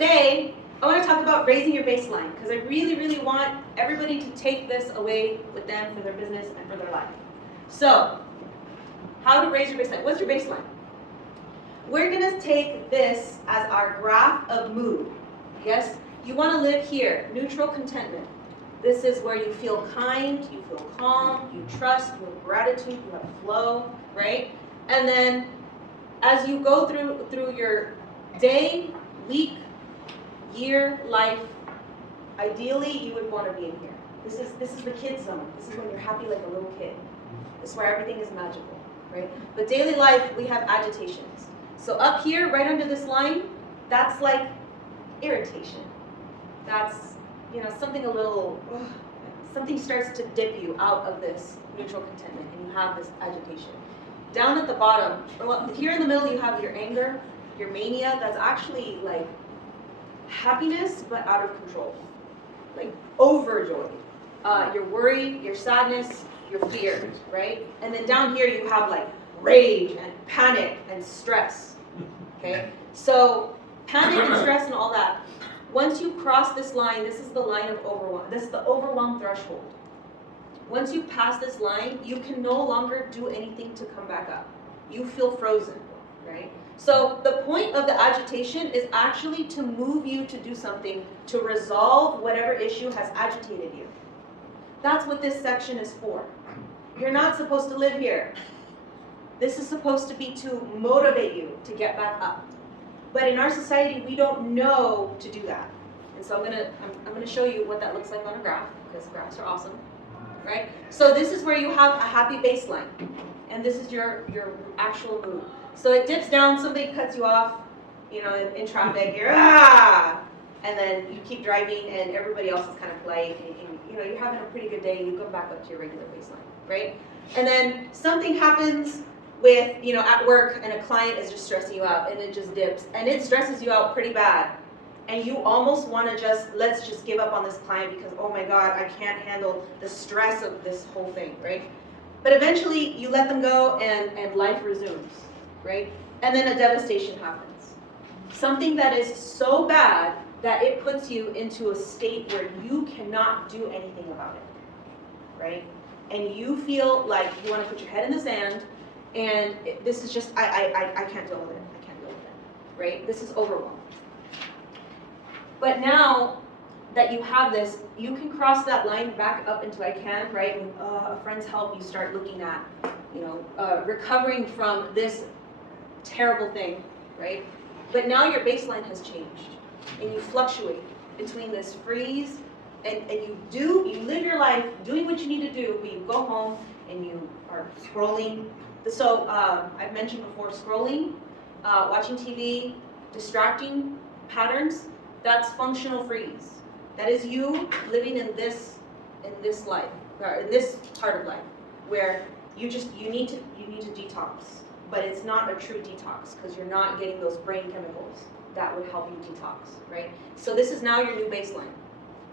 today, I want to talk about raising your baseline, because I really, really want everybody to take this away with them for their business and for their life. So, how to raise your baseline. What's your baseline? We're going to take this as our graph of mood. Yes? You want to live here, neutral contentment. This is where you feel kind, you feel calm, you trust, you have gratitude, you have flow, right? And then as you go through your day, week, year, life, ideally you would want to be in here. This is the kid zone. This is when you're happy like a little kid. This is where everything is magical, right? But daily life, we have agitations. So up here, right under this line, that's like irritation. That's, something a little, something starts to dip you out of this neutral contentment, and you have this agitation. Down at the bottom, well, here in the middle, you have your anger, your mania. That's actually like happiness, but out of control, like overjoyed. Your worry, your sadness, your fear, right? And then down here, you have like rage and panic and stress. Okay, so panic and stress and all that. Once you cross this line, this is the line of overwhelm. This is the overwhelm threshold. Once you pass this line, you can no longer do anything to come back up. You feel frozen, right? So the point of the agitation is actually to move you to do something to resolve whatever issue has agitated you. That's what this section is for. You're not supposed to live here. This is supposed to be to motivate you to get back up. But in our society, we don't know to do that. And so I'm gonna show you what that looks like on a graph, because graphs are awesome, right? So this is where you have a happy baseline, and this is your actual mood. So it dips down, somebody cuts you off, in traffic, you're and then you keep driving, and everybody else is kind of polite, and you're having a pretty good day, and you go back up to your regular baseline, right? And then something happens with, at work, and a client is just stressing you out, and it just dips, and it stresses you out pretty bad, and you almost want to let's just give up on this client because, oh my God, I can't handle the stress of this whole thing, right? But eventually, you let them go, and life resumes, right? And then a devastation happens. Something that is so bad that it puts you into a state where you cannot do anything about it, right? And you feel like you want to put your head in the sand, and this is just, I can't deal with it. I can't deal with it, right? This is overwhelm. But now that you have this, you can cross that line back up into I can, right? With a friend's help, you start looking at, recovering from this terrible thing, right? But now your baseline has changed, and you fluctuate between this freeze, and you live your life doing what you need to do, but you go home and you are scrolling. So I've mentioned before, scrolling, watching TV, distracting patterns, that's functional freeze. That is you living in this life, or in this part of life, where you need to detox, but it's not a true detox because you're not getting those brain chemicals that would help you detox, right? So this is now your new baseline,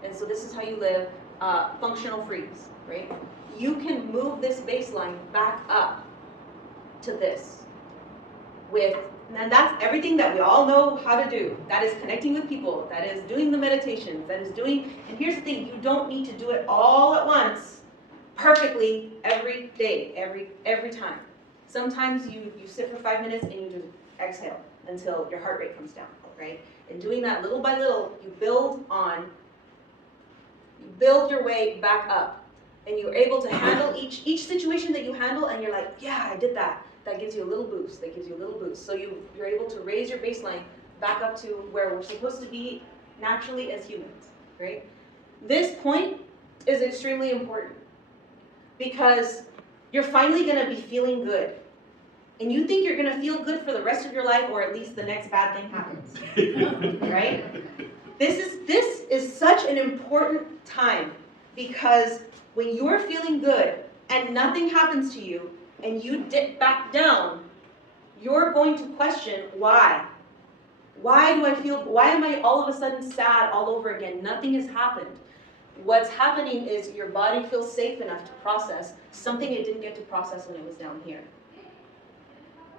and so this is how you live functional freeze, right? You can move this baseline back up to this and that's everything that we all know how to do. That is connecting with people, that is doing the meditations, that is doing, and here's the thing, you don't need to do it all at once perfectly every day, every time. Sometimes you sit for 5 minutes and you just exhale until your heart rate comes down, right? And doing that little by little, you build your way back up, and you're able to handle each situation that you handle, and you're like, yeah, I did that. That gives you a little boost. So you're able to raise your baseline back up to where we're supposed to be naturally as humans, right? This point is extremely important because you're finally going to be feeling good. And you think you're going to feel good for the rest of your life, or at least the next bad thing happens, right? This is such an important time, because when you're feeling good and nothing happens to you, and you dip back down, you're going to question why. Why am I all of a sudden sad all over again? Nothing has happened. What's happening is your body feels safe enough to process something it didn't get to process when it was down here.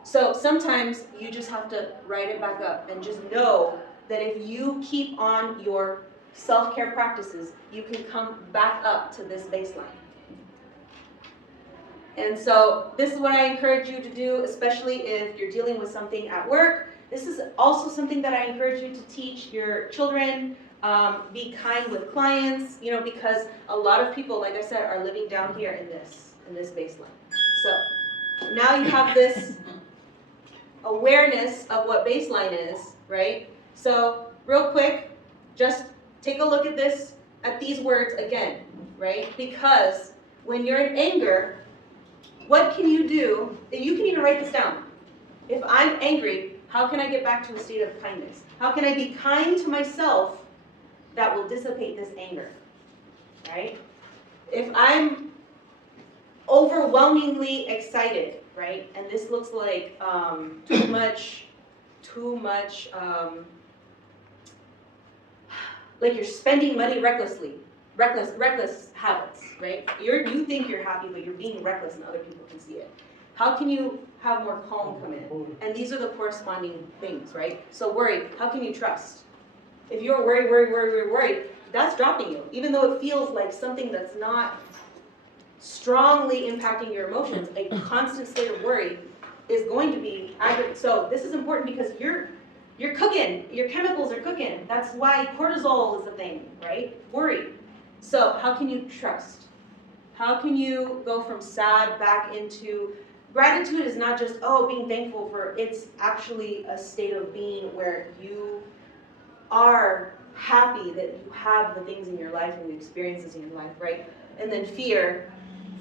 So sometimes you just have to write it back up and just know that if you keep on your self-care practices, you can come back up to this baseline. And so this is what I encourage you to do, especially if you're dealing with something at work. This is also something that I encourage you to teach your children. Be kind with clients, because a lot of people, like I said, are living down here in this baseline. So now you have this awareness of what baseline is, right? So real quick, just take a look at these words again, right? Because when you're in anger, what can you do? You can even write this down. If I'm angry, how can I get back to a state of kindness? How can I be kind to myself that will dissipate this anger, right? If I'm overwhelmingly excited, right? And this looks like too much, like you're spending money recklessly, reckless habits, right? You think you're happy, but you're being reckless and other people can see it. How can you have more calm come in? And these are the corresponding things, right? So worry, how can you trust? If you're worried, that's dropping you. Even though it feels like something that's not strongly impacting your emotions, a constant state of worry is going to be aggravating. So this is important because you're cooking, your chemicals are cooking. That's why cortisol is a thing, right? Worry. So how can you trust? How can you go from sad back into gratitude? Is not just, being thankful for, it's actually a state of being where you are happy that you have the things in your life and the experiences in your life, right? And then fear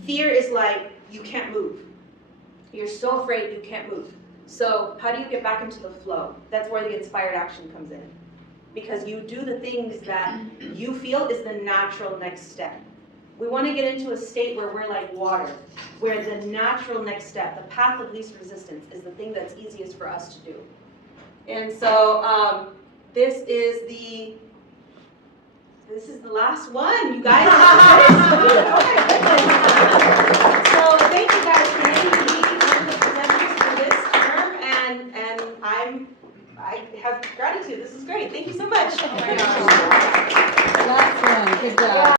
is like you can't move. You're so afraid you can't move. So how do you get back into the flow? That's where the inspired action comes in. Because you do the things that you feel is the natural next step. We want to get into a state where we're like water, where the natural next step, the path of least resistance, is the thing that's easiest for us to do. And so this is the last one, you guys. So thank you guys for letting me be one of the presenters for this term, and I have gratitude. This is great. Thank you so much. Oh my gosh. Last one. Good job.